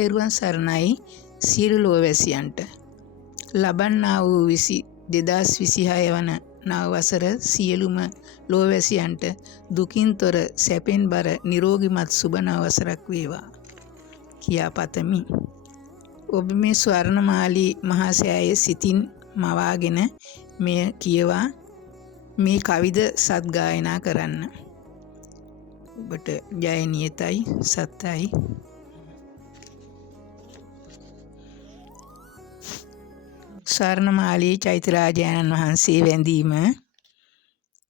තෙරුවන් සරණයි සියලු ලෝවැසියන්ට. ලබන්නා වූ 2026 වන නව වසර සියලුම ලෝවැසියන්ට දුකින් තොර සැපෙන් බර නිරෝගිමත් සුබ නව වසරක් වේවා කියා පතමි. ඔබ මේ ස්වර්ණමාලී මහා සෑය සිතින් මවාගෙන මෙය කියවා මේ කවිද සත්ගායනා කරන්න. ඔබට ජය නියතයි සත්‍යයි. ස්වර්ණමාලී චෛත්‍යරාජානන් වහන්සේ වැඳීම.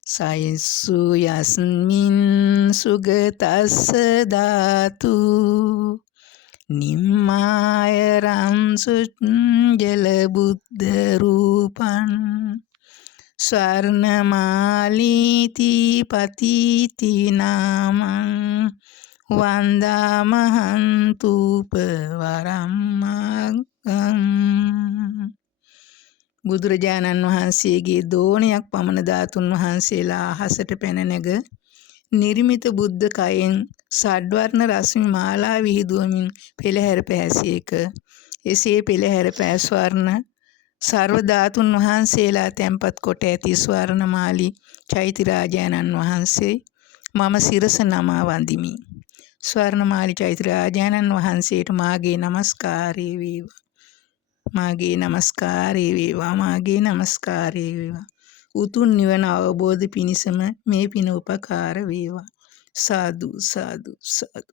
සයසු යස්මින් සුගතස්ස ධාතු නිම්මාය රංසුජ්ජල බුද්ධ රූපං ස්වර්ණමාලීති පතිති නාමං වන්දාමහන්තුප වරම්මග්ගං. බුදුරජාණන් වහන්සේගේ දෝණයක් පමණ ධාතුන් වහන්සේලා අහසට පැන නැග නිර්මිත බුද්ධ කයෙන් සඩ්වර්ණ රශ්මි මාලා විහිදුවමින් පෙළහැර පැහැසියේක. එසේ පෙළහැර පෑ ස්වර්ණ සර්ව ධාතුන් වහන්සේලා තැන්පත් කොට ඇති ස්වර්ණමාලී චෛත්‍යරාජානන් වහන්සේ මම සිරස නමා වඳිමි. ස්වර්ණමාලී චෛත්‍යරාජානන් වහන්සේට මාගේ නමස්කාරය වේවා. මාගේ නමස්කාරය වේවා. මාගේ නමස්කාරය වේවා. උතුම් නිවන අවබෝධ පිණිසම මේ පින උපකාර වේවා. සාදු සාදු සාදු.